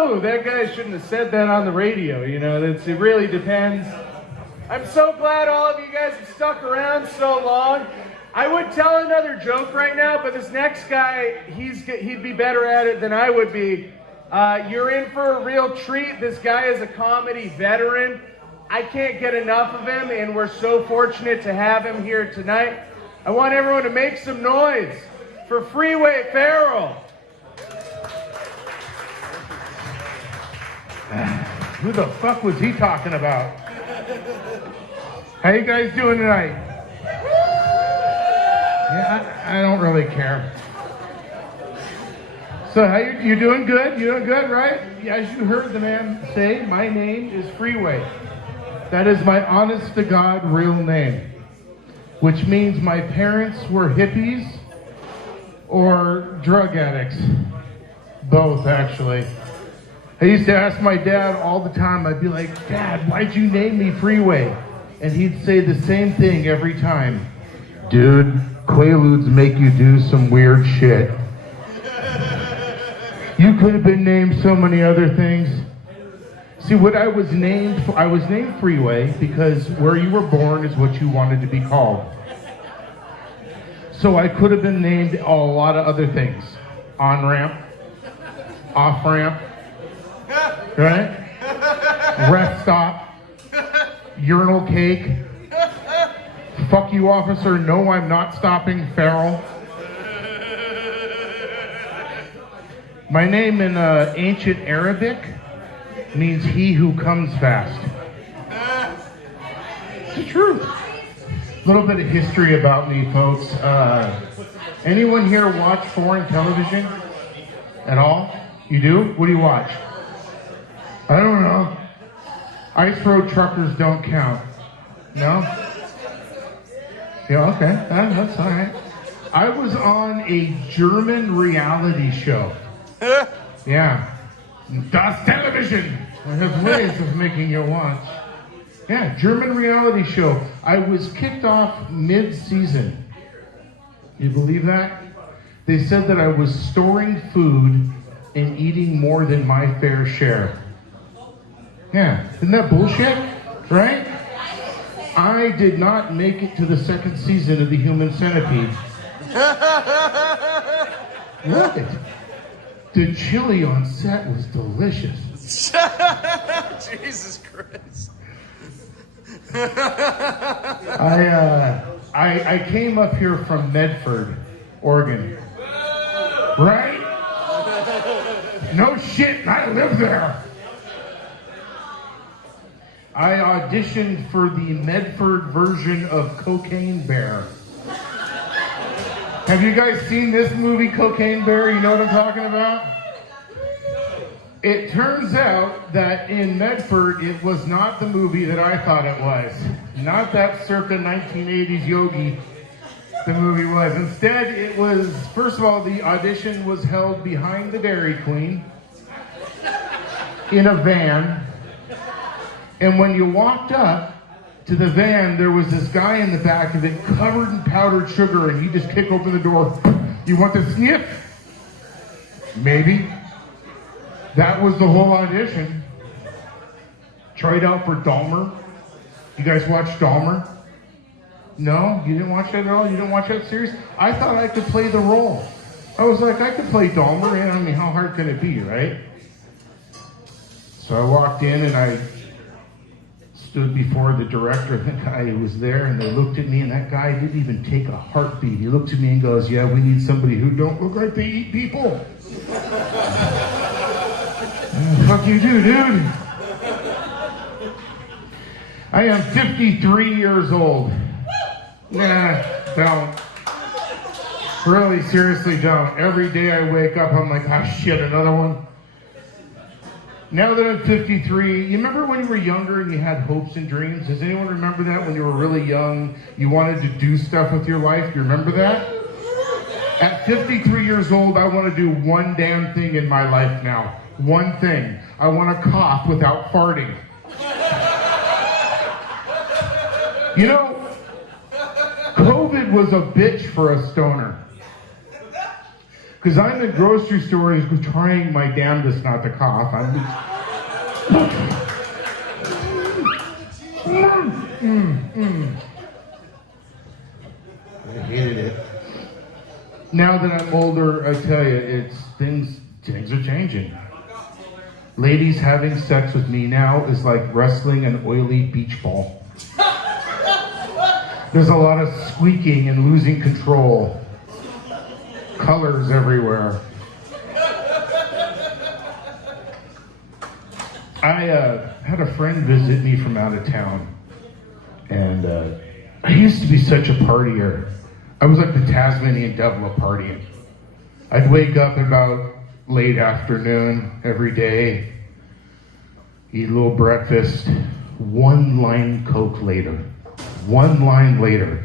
whoa, that guy shouldn't have said that on the radio. You know, it really depends. I'm so glad all of you guys have stuck around so long. I would tell another joke right now, but this next guy, he'd be better at it than I would be. You're in for a real treat. This guy is a comedy veteran. I can't get enough of him, and we're so fortunate to have him here tonight. I want everyone to make some noise for Freeway Farrell. Who the fuck was he talking about? How you guys doing tonight? Yeah, I don't really care. So how you doing good? You doing good, right? As you heard the man say, my name is Freeway. That is my honest to God real name, which means my parents were hippies or drug addicts. Both, actually. I used to ask my dad all the time, I'd be like, Dad, why'd you name me Freeway? And he'd say the same thing every time. Dude, Quaaludes make you do some weird shit. You could have been named so many other things. See, what I was named Freeway because where you were born is what you wanted to be called. So I could have been named a lot of other things. On-ramp, off-ramp, right? Rest stop, urinal cake, fuck you officer, no I'm not stopping, Farrell. My name in ancient Arabic means he who comes fast. It's the truth. A little bit of history about me, folks. Anyone here watch foreign television at all? You do? What do you watch? I don't know. Ice Road Truckers don't count. No? Yeah, okay. That's all right. I was on a German reality show. Yeah. Das Television. I have ways of making you watch. Yeah, German reality show. I was kicked off mid-season. You believe that? They said that I was storing food and eating more than my fair share. Yeah, isn't that bullshit? Right? I did not make it to the second season of The Human Centipede. What? The chili on set was delicious. Jesus Christ. I came up here from Medford, Oregon. Right? No shit, I live there. I auditioned for the Medford version of Cocaine Bear. Have you guys seen this movie, Cocaine Bear? You know what I'm talking about? It turns out that in Medford, it was not the movie that I thought it was. Not that circa 1980s Yogi the movie was. Instead, it was, first of all, the audition was held behind the Dairy Queen in a van. And when you walked up to the van, there was this guy in the back of it covered in powdered sugar, and he just kicked open the door. You want the sniff? Maybe. That was the whole audition. Tried out for Dahmer. You guys watch Dahmer? No? You didn't watch that at all? You didn't watch that series? I thought I could play the role. I was like, I could play Dahmer. I mean, how hard can it be, right? So I walked in and I stood before the director and the guy who was there, and they looked at me, and that guy didn't even take a heartbeat. He looked at me and goes, yeah, we need somebody who don't look like they eat people. Fuck you do, dude. I am 53 years old. Nah, don't. Really, seriously, don't. Every day I wake up, I'm like, ah, shit, another one. Now that I'm 53, you remember when you were younger and you had hopes and dreams? Does anyone remember that when you were really young? You wanted to do stuff with your life? Do you remember that? At 53 years old, I want to do one damn thing in my life now. One thing. I want to cough without farting. You know, COVID was a bitch for a stoner. Because I'm in grocery stores trying my damnedest not to cough. I hated it. Now that I'm older, I tell you, things are changing. Ladies having sex with me now is like wrestling an oily beach ball. There's a lot of squeaking and losing control. Colors everywhere. I had a friend visit me from out of town, and I used to be such a partier. I was like the Tasmanian devil of partying. I'd wake up about late afternoon every day, eat a little breakfast, one line Coke later. One line later.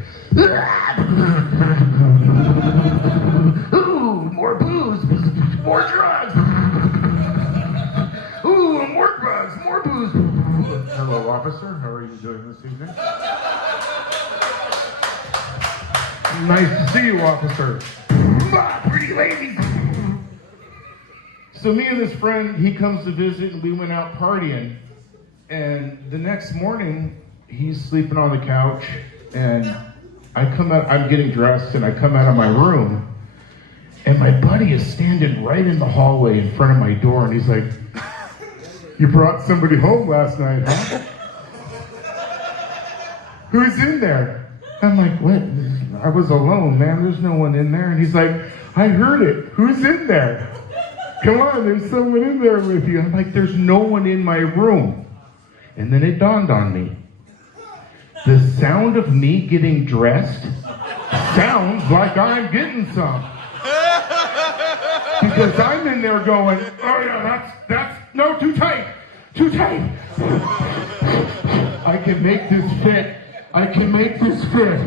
Ooh, more booze, more drugs. Ooh, more drugs, more booze. Hello, officer. How are you doing this evening? Nice to see you, officer. Pretty ladies. So me and this friend, he comes to visit, and we went out partying. And the next morning, he's sleeping on the couch, and I come out, I'm getting dressed, and I come out of my room, and my buddy is standing right in the hallway in front of my door, and he's like, "You brought somebody home last night, huh?" "Who's in there?" I'm like, "What? I was alone, man. There's no one in there." And he's like, "I heard it. Who's in there? Come on, there's someone in there with you." I'm like, "There's no one in my room." And then it dawned on me. The sound of me getting dressed sounds like I'm getting some. Because I'm in there going, "Oh yeah, that's, no, too tight. Too tight. I can make this fit. I can make this fit."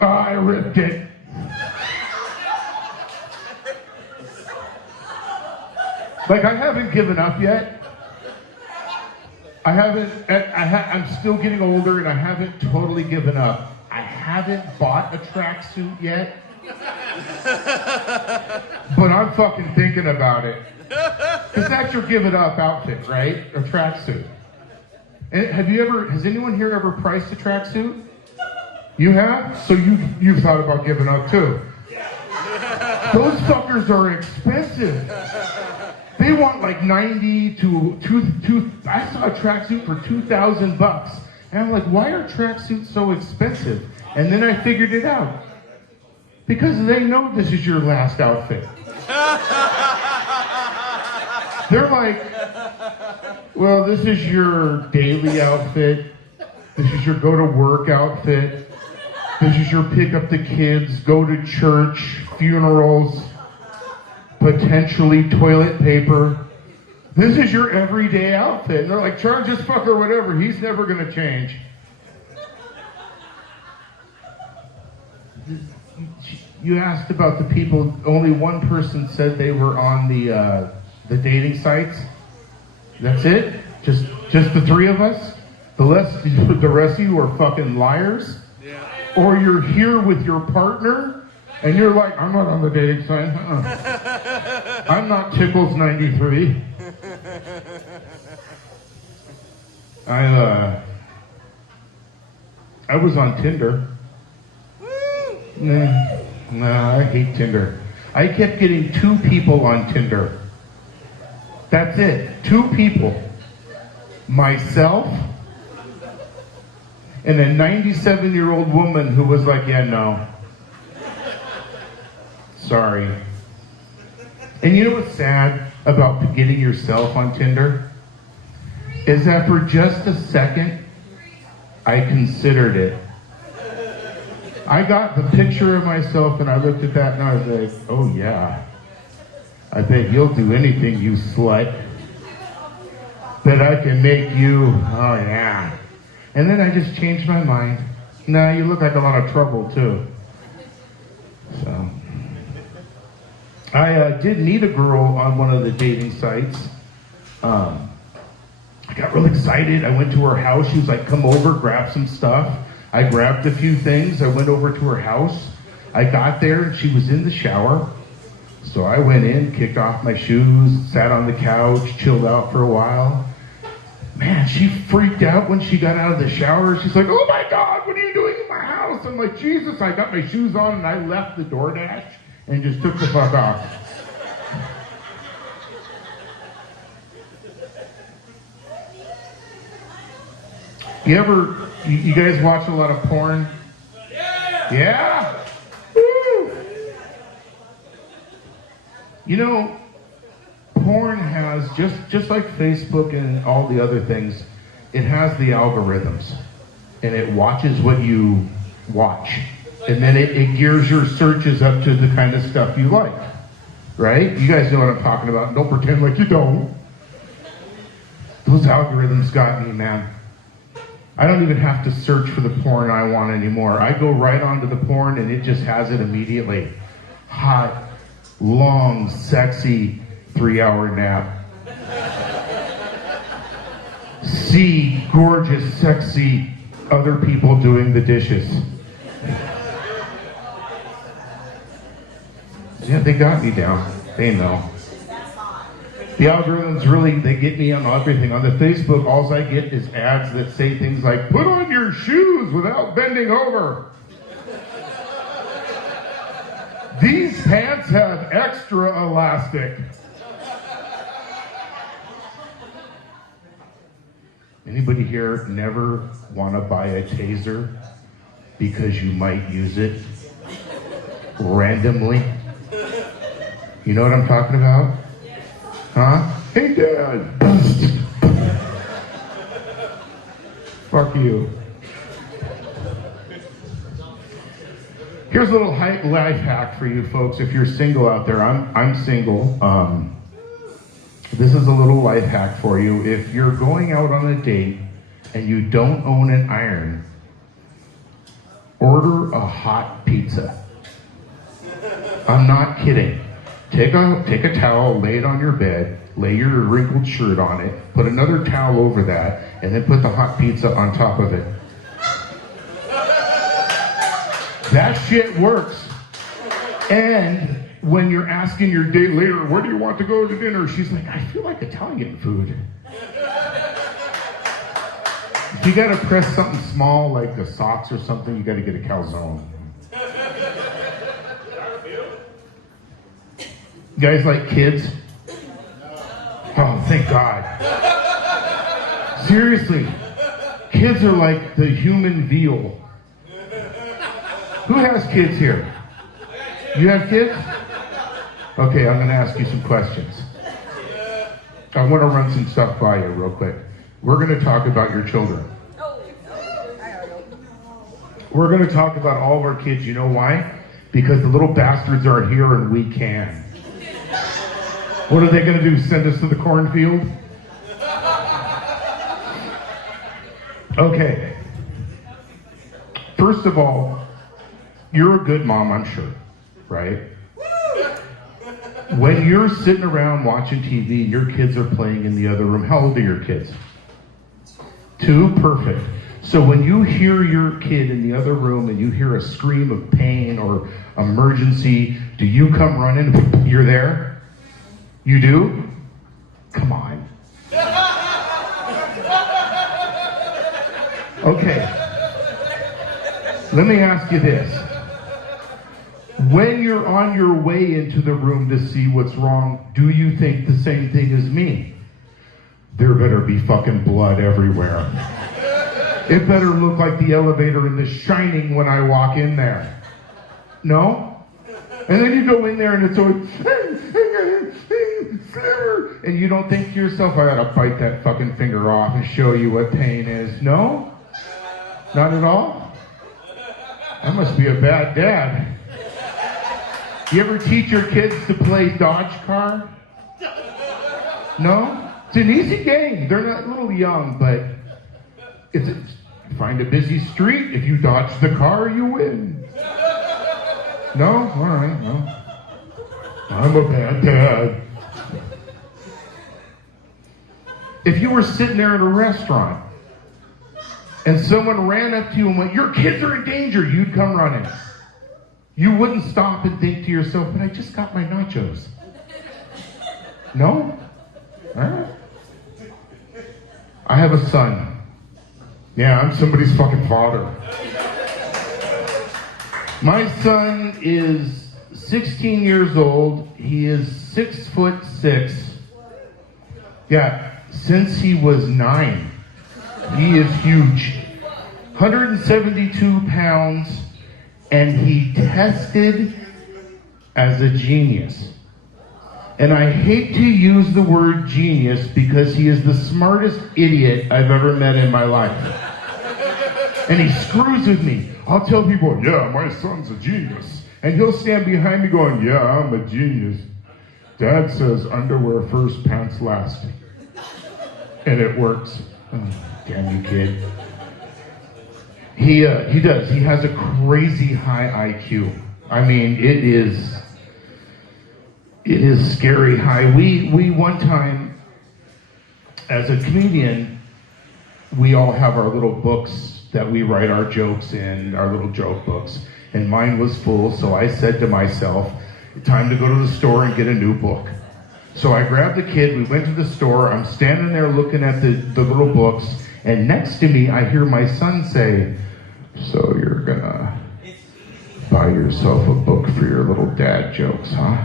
I ripped it. Like, I haven't given up yet. I'm still getting older, and I haven't totally given up. I haven't bought a tracksuit yet. But I'm fucking thinking about it. Because that's your give it up outfit, right? A tracksuit. And has anyone here ever priced a tracksuit? You have? So you've thought about giving up too. Those fuckers are expensive. They want like 90 to I saw a tracksuit for $2,000. And I'm like, why are tracksuits so expensive? And then I figured it out. Because they know this is your last outfit. They're like, well, this is your daily outfit. This is your go to work outfit. This is your pick up the kids, go to church, funerals, potentially toilet paper. This is your everyday outfit. And they're like, charge this fucker whatever. He's never going to change. You asked about the people. Only one person said they were on the dating sites. That's it? Just the three of us? The rest of you are fucking liars? Yeah. Or you're here with your partner and you're like, I'm not on the dating site. I'm not Tickles 93. I was on Tinder. No, I hate Tinder. I kept getting 2 people on Tinder. That's it. 2 people. Myself and a 97-year-old woman who was like, yeah, no. Sorry. And you know what's sad about getting yourself on Tinder? Is that for just a second, I considered it. I got the picture of myself and I looked at that and I was like, oh yeah. I bet you'll do anything, you slut. Bet I can make you, oh yeah. And then I just changed my mind. Nah, you look like a lot of trouble too. So. I did meet a girl on one of the dating sites. I got real excited. I went to her house. She was like, come over, grab some stuff. I grabbed a few things. I went over to her house. I got there and she was in the shower. So I went in, kicked off my shoes, sat on the couch, chilled out for a while. Man, she freaked out when she got out of the shower. She's like, oh my God, what are you doing in my house? I'm like, Jesus, I got my shoes on and I left the DoorDash and just took the fuck off. You guys watch a lot of porn? Yeah? Woo! You know, porn has, just like Facebook and all the other things, it has the algorithms. And it watches what you watch. And then it gears your searches up to the kind of stuff you like. Right? You guys know what I'm talking about. Don't pretend like you don't. Those algorithms got me, man. I don't even have to search for the porn I want anymore. I go right onto the porn and it just has it immediately. Hot, long, sexy 3-hour nap. See gorgeous, sexy other people doing the dishes. Yeah, they got me down. They know. The algorithms really, they get me on everything. On the Facebook, all I get is ads that say things like, put on your shoes without bending over. These pants have extra elastic. Anybody here never want to buy a taser because you might use it randomly? You know what I'm talking about? Huh? Hey, Dad. Fuck you. Here's a little life hack for you folks. If you're single out there, I'm single. This is a little life hack for you. If you're going out on a date and you don't own an iron, order a hot pizza. I'm not kidding. Take a towel, lay it on your bed, lay your wrinkled shirt on it, put another towel over that, and then put the hot pizza on top of it. That shit works. And when you're asking your date later, where do you want to go to dinner? She's like, I feel like Italian food. If you gotta press something small like the socks or something, you gotta get a calzone. You guys like kids? Oh, thank God. Seriously, kids are like the human veal. Who has kids here? You have kids? Okay, I'm going to ask you some questions. I want to run some stuff by you real quick. We're going to talk about your children. We're going to talk about all of our kids. You know why? Because the little bastards aren't here and we can. What are they going to do? Send us to the cornfield? Okay. First of all, you're a good mom, I'm sure, right? When you're sitting around watching TV and your kids are playing in the other room, how old are your kids? 2? Perfect. So when you hear your kid in the other room and you hear a scream of pain or emergency, do you come running? You're there? You do? Come on. Okay. Let me ask you this. When you're on your way into the room to see what's wrong, do you think the same thing as me? There better be fucking blood everywhere. It better look like the elevator in The Shining when I walk in there. No? And then you go in there and it's always, and you don't think to yourself, I gotta bite that fucking finger off and show you what pain is. No? Not at all? I must be a bad dad. You ever teach your kids to play dodge car? No? It's an easy game. They're not a little young, but find a busy street. If you dodge the car, you win. No? All right, no. I'm a bad dad. If you were sitting there in a restaurant and someone ran up to you and went, your kids are in danger, you'd come running. You wouldn't stop and think to yourself, but I just got my nachos. No? All right. I have a son. Yeah, I'm somebody's fucking father. My son is 16 years old. He is 6'6". Yeah, since he was 9. He is huge. 172 pounds, and he tested as a genius. And I hate to use the word genius because he is the smartest idiot I've ever met in my life. And he screws with me. I'll tell people, yeah, my son's a genius. And he'll stand behind me going, yeah, I'm a genius. Dad says underwear first, pants last. And it works. Oh, damn you, kid. He does. He has a crazy high IQ. I mean, it is scary high. We one time, as a comedian, we all have our little books that we write our jokes in, our little joke books. And mine was full, so I said to myself, time to go to the store and get a new book. So I grabbed the kid, we went to the store, I'm standing there looking at the little books, and next to me I hear my son say, so you're gonna buy yourself a book for your little dad jokes, huh?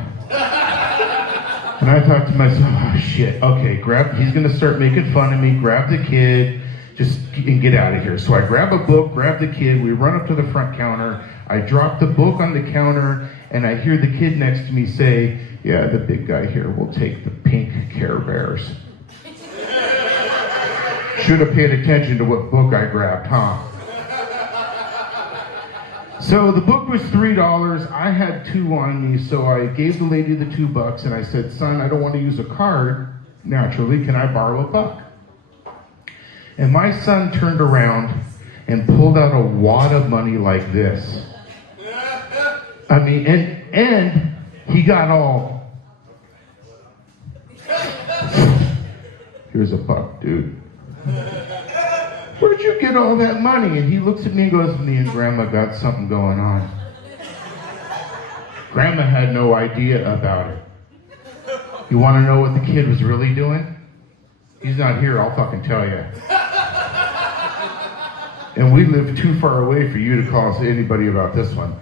And I thought to myself, oh shit, okay, he's gonna start making fun of me, grab the kid, and get out of here. So I grab a book, grab the kid, we run up to the front counter, I drop the book on the counter, and I hear the kid next to me say, yeah, the big guy here will take the pink Care Bears. Should have paid attention to what book I grabbed, huh? So the book was $3. I had 2 on me, so I gave the lady the $2 and I said, son, I don't want to use a card, naturally, can I borrow $1? And my son turned around and pulled out a wad of money like this. I mean, and he got all, here's $1, dude. Where'd you get all that money? And he looks at me and goes, me and Grandma got something going on. Grandma had no idea about it. You want to know what the kid was really doing? He's not here, I'll fucking tell you. And we live too far away for you to call anybody about this one.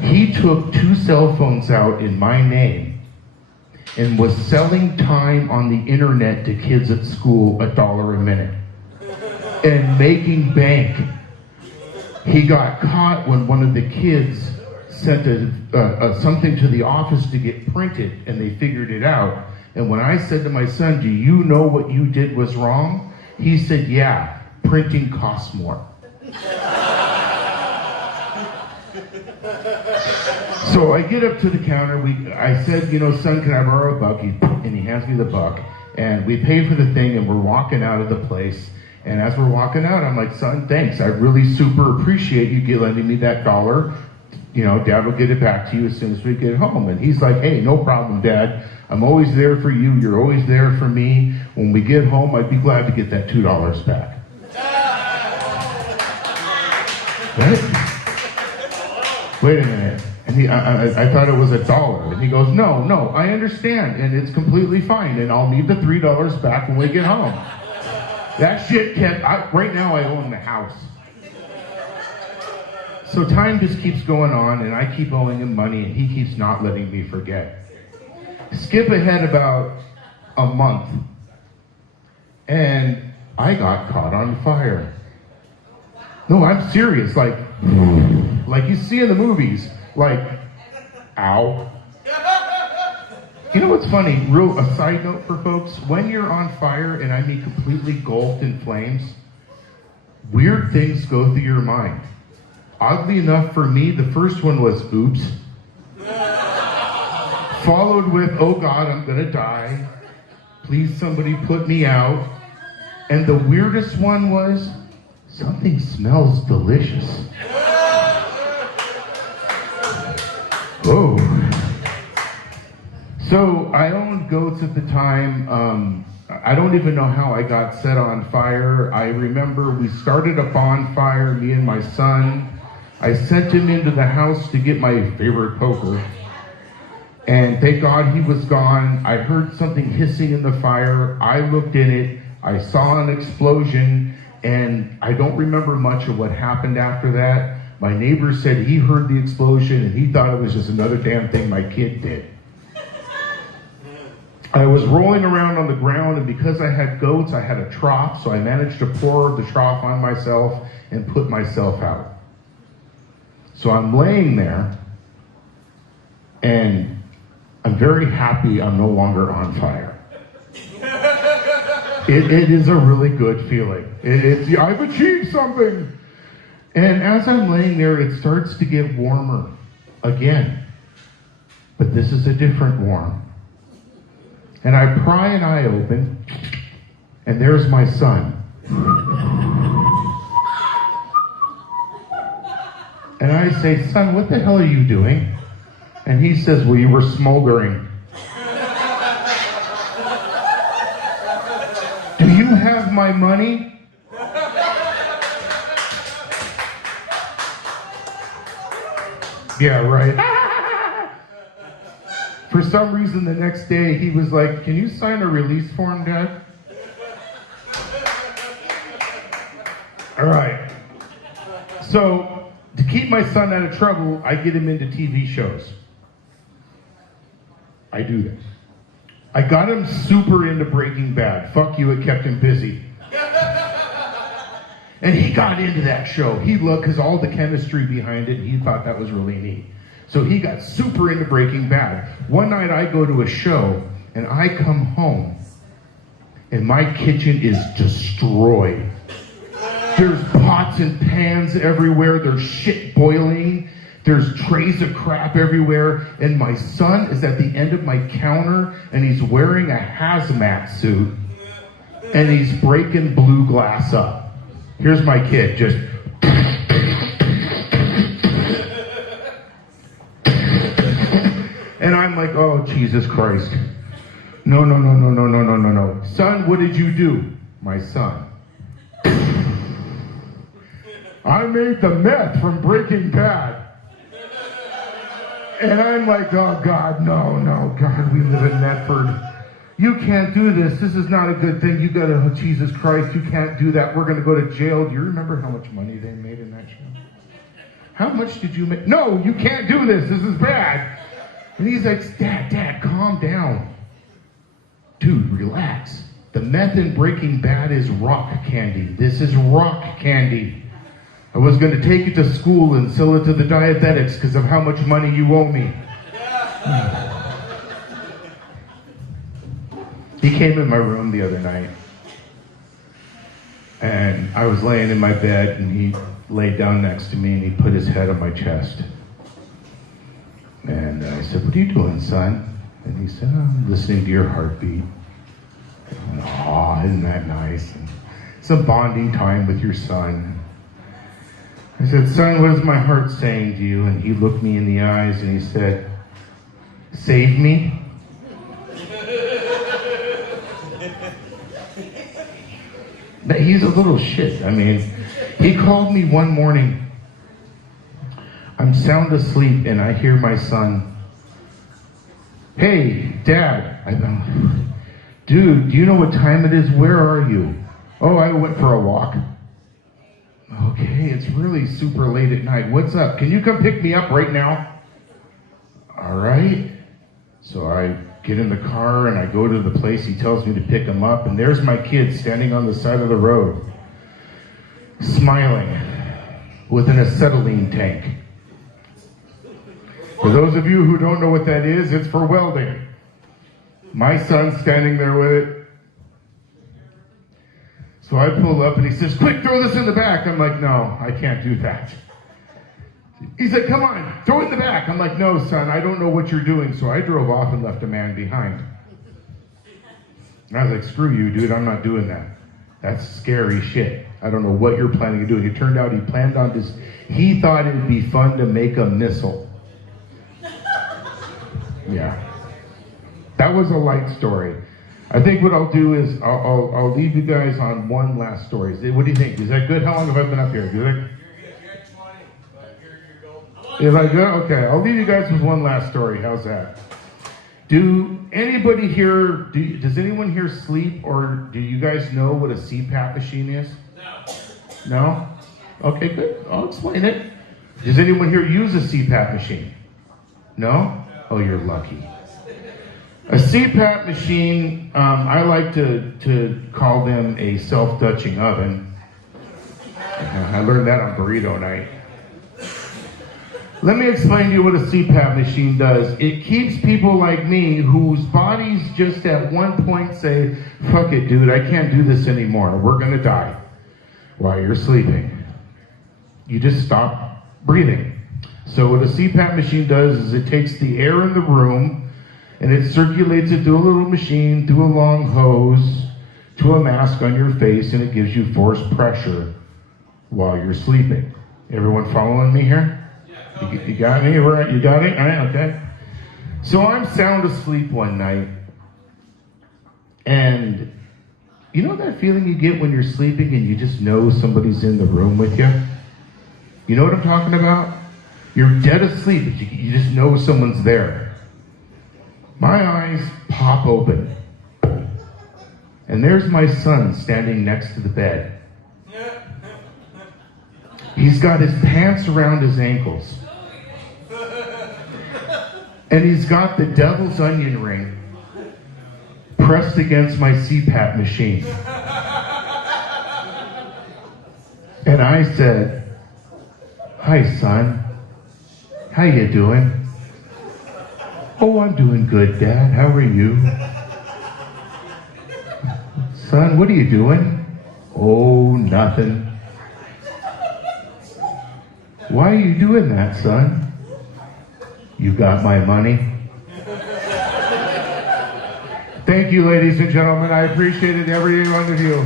He took 2 cell phones out in my name and was selling time on the internet to kids at school $1 a minute. And making bank. He got caught when one of the kids sent something to the office to get printed, and they figured it out. And when I said to my son, do you know what you did was wrong? He said, yeah, printing costs more. So I get up to the counter, I said, son, can I borrow $1? And he hands me the $1. And we pay for the thing, and we're walking out of the place. And as we're walking out, I'm like, son, thanks. I really super appreciate you lending me that $1. Dad will get it back to you as soon as we get home. And he's like, hey, no problem, Dad. I'm always there for you. You're always there for me. When we get home, I'd be glad to get that $2 back. Right? Wait a minute. And I thought it was $1. And he goes, no, I understand. And it's completely fine. And I'll need the $3 back when we get home. That shit right now I own the house. So time just keeps going on, and I keep owing him money, and he keeps not letting me forget. Skip ahead about a month, and I got caught on fire. No, I'm serious, like you see in the movies, like, ow. You know what's funny? A side note for folks, when you're on fire, and I mean completely engulfed in flames, weird things go through your mind. Oddly enough for me, the first one was, oops. Followed with, oh God, I'm gonna die. Please somebody put me out. And the weirdest one was, something smells delicious. Oh. So I owned goats at the time. I don't even know how I got set on fire. I remember we started a bonfire, me and my son. I sent him into the house to get my favorite poker. And thank God he was gone. I heard something hissing in the fire. I looked in it. I saw an explosion. And I don't remember much of what happened after that. My neighbor said he heard the explosion and he thought it was just another damn thing my kid did. I was rolling around on the ground, and because I had goats, I had a trough, so I managed to pour the trough on myself and put myself out. So I'm laying there, and I'm very happy I'm no longer on fire. It is a really good feeling. I've achieved something. And as I'm laying there, it starts to get warmer again. But this is a different warm. And I pry an eye open, and there's my son. And I say, son, what the hell are you doing? And he says, well, you were smoldering. Do you have my money? Yeah, right. For some reason, the next day, he was like, can you sign a release form, Dad? All right. So, to keep my son out of trouble, I get him into TV shows. I do this. I got him super into Breaking Bad. Fuck you, it kept him busy. And he got into that show. He looked, because all the chemistry behind it, he thought that was really neat. So he got super into Breaking Bad. One night I go to a show, and I come home, and my kitchen is destroyed. There's pots and pans everywhere. There's shit boiling. There's trays of crap everywhere. And my son is at the end of my counter, and he's wearing a hazmat suit, and he's breaking blue glass up. Here's my kid, just... And I'm like, oh, Jesus Christ. No. Son, what did you do? My son. I made the meth from Breaking Bad. And I'm like, oh, God, no, God, we live in Medford. You can't do this. This is not a good thing. You gotta, oh, Jesus Christ, you can't do that. We're gonna go to jail. Do you remember how much money they made in that show? How much did you make? No, you can't do this. This is bad. And he's like, Dad, calm down. Dude, relax. The meth in Breaking Bad is rock candy. This is rock candy. I was going to take it to school and sell it to the diabetics because of how much money you owe me. He came in my room the other night, and I was laying in my bed, and he laid down next to me, and he put his head on my chest. And I said, what are you doing, son? And he said, oh, I'm listening to your heartbeat. Aw, isn't that nice? And some bonding time with your son. I said, son, what is my heart saying to you? And he looked me in the eyes and he said, save me? But he's a little shit. I mean, he called me one morning. I'm sound asleep and I hear my son, hey, Dad. I go, dude, do you know what time it is? Where are you? Oh, I went for a walk. Okay, it's really super late at night. What's up? Can you come pick me up right now? All right. So I get in the car and I go to the place he tells me to pick him up, and there's my kid standing on the side of the road, smiling with an acetylene tank. For those of you who don't know what that is, it's for welding. My son's standing there with it. So I pull up and he says, quick, throw this in the back. I'm like, no, I can't do that. He said, come on, throw it in the back. I'm like, no, son, I don't know what you're doing. So I drove off and left a man behind. And I was like, screw you, dude, I'm not doing that. That's scary shit. I don't know what you're planning to do. It turned out he planned on this. He thought it would be fun to make a missile. Yeah. That was a light story. I think what I'll do is I'll leave you guys on one last story. What do you think? Is that good? How long have I been up here? Do you think? Is that good? Okay, I'll leave you guys with one last story. How's that? Does anyone here sleep, or do you guys know what a CPAP machine is? No? Okay, good. I'll explain it. Does anyone here use a CPAP machine? No? Oh, you're lucky. A CPAP machine, I like to call them a self-dutching oven. I learned that on burrito night. Let me explain to you what a CPAP machine does. It keeps people like me whose bodies just at one point say, fuck it, dude, I can't do this anymore. We're going to die while you're sleeping. You just stop breathing. So what a CPAP machine does is it takes the air in the room and it circulates it through a little machine, through a long hose, to a mask on your face, and it gives you forced pressure while you're sleeping. Everyone following me here? You got me? Right? You got it? All right, okay. So I'm sound asleep one night, and you know that feeling you get when you're sleeping and you just know somebody's in the room with you? You know what I'm talking about? You're dead asleep, but you just know someone's there. My eyes pop open, and there's my son standing next to the bed. He's got his pants around his ankles. And he's got the devil's onion ring pressed against my CPAP machine. And I said, "Hi, son. How you doing?" "Oh, I'm doing good, Dad. How are you?" "Son, what are you doing?" "Oh, nothing." "Why are you doing that, son?" "You got my money." Thank you, ladies and gentlemen. I appreciated every one of you.